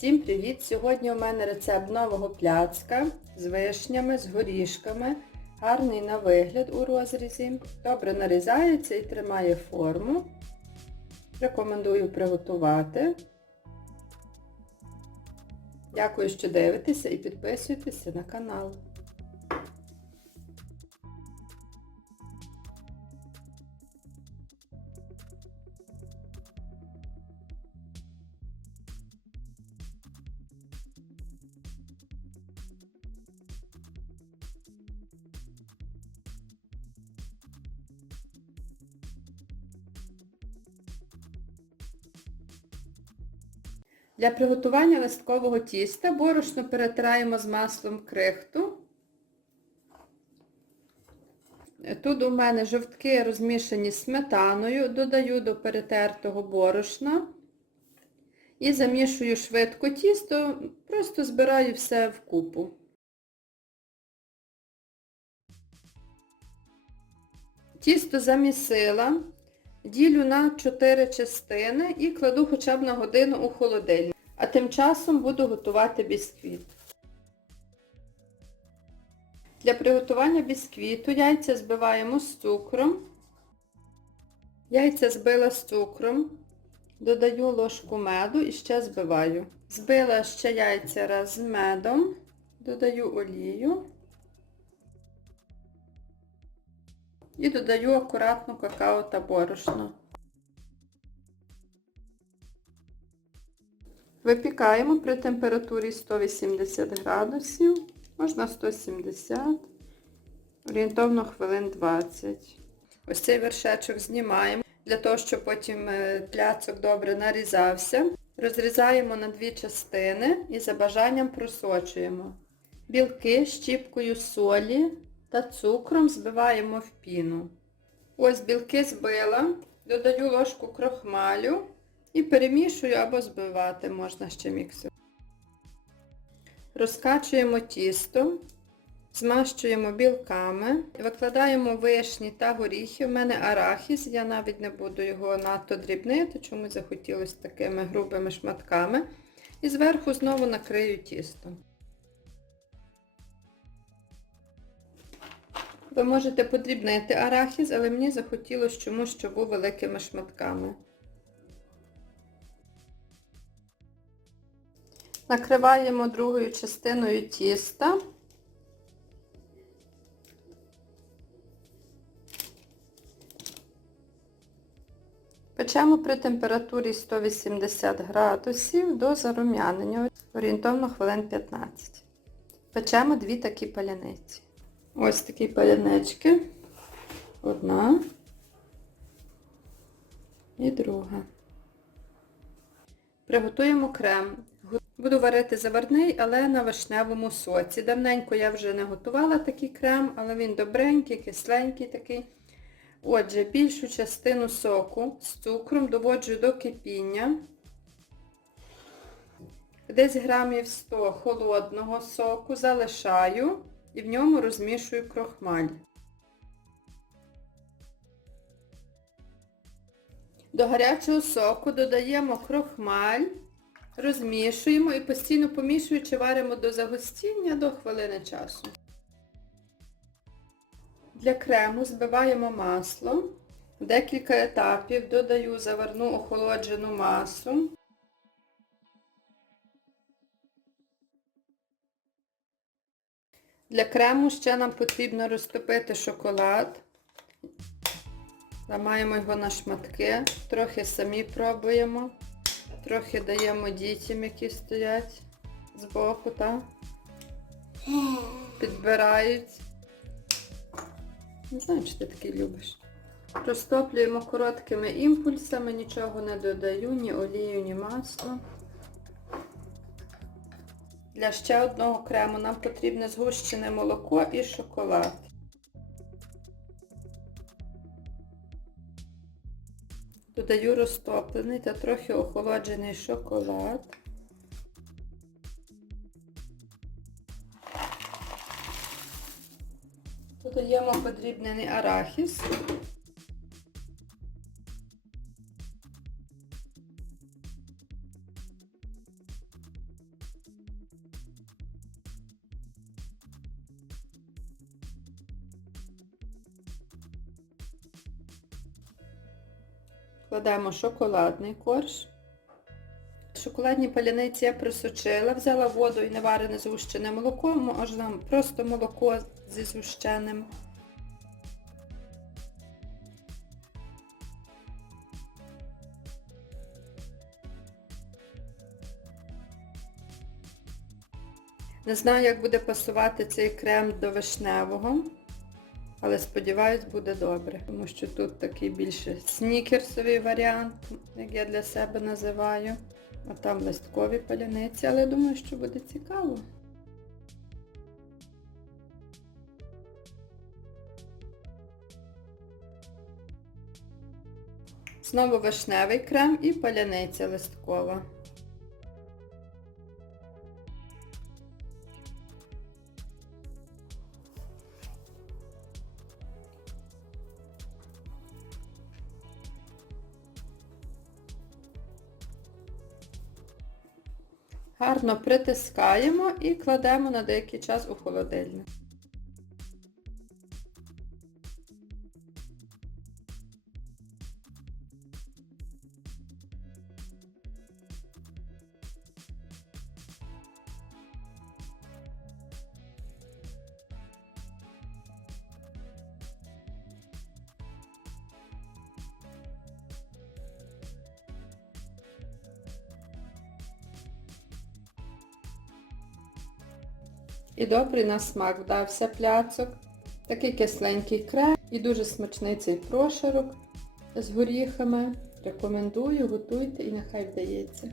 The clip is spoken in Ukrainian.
Всім привіт! Сьогодні у мене рецепт нового пляцка з вишнями, з горішками. Гарний на вигляд у розрізі. Добре нарізається і тримає форму. Рекомендую приготувати. Дякую, що дивитеся і підписуйтеся на канал. Для приготування листкового тіста борошно перетираємо з маслом крихту. Тут у мене жовтки розмішані з сметаною, додаю до перетертого борошна і замішую швидко тісто, просто збираю все в купу. Тісто замісила, ділю на 4 частини і кладу хоча б на годину у холодильник. А тим часом буду готувати бісквіт. Для приготування бісквіту яйця збиваємо з цукром. Яйця збила з цукром, додаю ложку меду і ще збиваю. Збила ще яйця раз з медом, додаю олію і додаю акуратно какао та борошно. Випікаємо при температурі 180 градусів, можна 170, орієнтовно хвилин 20. Ось цей вершечок знімаємо, для того, щоб потім пляцок добре нарізався. Розрізаємо на дві частини і за бажанням просочуємо. Білки щіпкою солі та цукром збиваємо в піну. Ось білки збила, додаю ложку крохмалю. І перемішую або збивати можна ще міксом. Розкачуємо тісто, змащуємо білками, викладаємо вишні та горіхи. У мене арахіс, я навіть не буду його надто дрібнити, чомусь захотілося такими грубими шматками. І зверху знову накрию тісто. Ви можете подрібнити арахіс, але мені захотілося чомусь, щоб великими шматками. Накриваємо другою частиною тіста. Печемо при температурі 180 градусів до зарум'янення, орієнтовно хвилин 15. Печемо дві такі паляниці. Ось такі палянички. Одна і друга. Приготуємо крем. Буду варити заварний, але на вишневому соці. Давненько я вже не готувала такий крем, але він добренький, кисленький такий. Отже, більшу частину соку з цукром доводжу до кипіння. Десь грамів 100 холодного соку залишаю і в ньому розмішую крохмаль. До гарячого соку додаємо крохмаль. Розмішуємо і постійно помішуючи варимо до загустіння до хвилини часу. Для крему збиваємо масло. Декілька етапів додаю заварну охолоджену масу. Для крему ще нам потрібно розтопити шоколад. Ламаємо його на шматки, трохи самі пробуємо. Трохи даємо дітям, які стоять збоку, так? Підбирають. Не знаю, чи ти такий любиш. Розтоплюємо короткими імпульсами, нічого не додаю, ні олію, ні масло. Для ще одного крему нам потрібне згущене молоко і шоколад. Додаю розтоплений та трохи охолоджений шоколад. Додаємо подрібнений арахіс. Кладемо шоколадний корж. Шоколадні паляниці я просочила, взяла воду і наварене згущене молоко, можна просто молоко зі згущеним. Не знаю, як буде пасувати цей крем до вишневого, але сподіваюсь, буде добре. Тому що тут такий більше снікерсовий варіант, як я для себе називаю. А там листкові паляниці, але думаю, що буде цікаво. Знову вишневий крем і паляниця листкова. Гарно притискаємо і кладемо на деякий час у холодильник. І добрий на смак вдався пляцок. Такий кисленький крем і дуже смачний цей прошарок з горіхами. Рекомендую, готуйте і нехай вдається.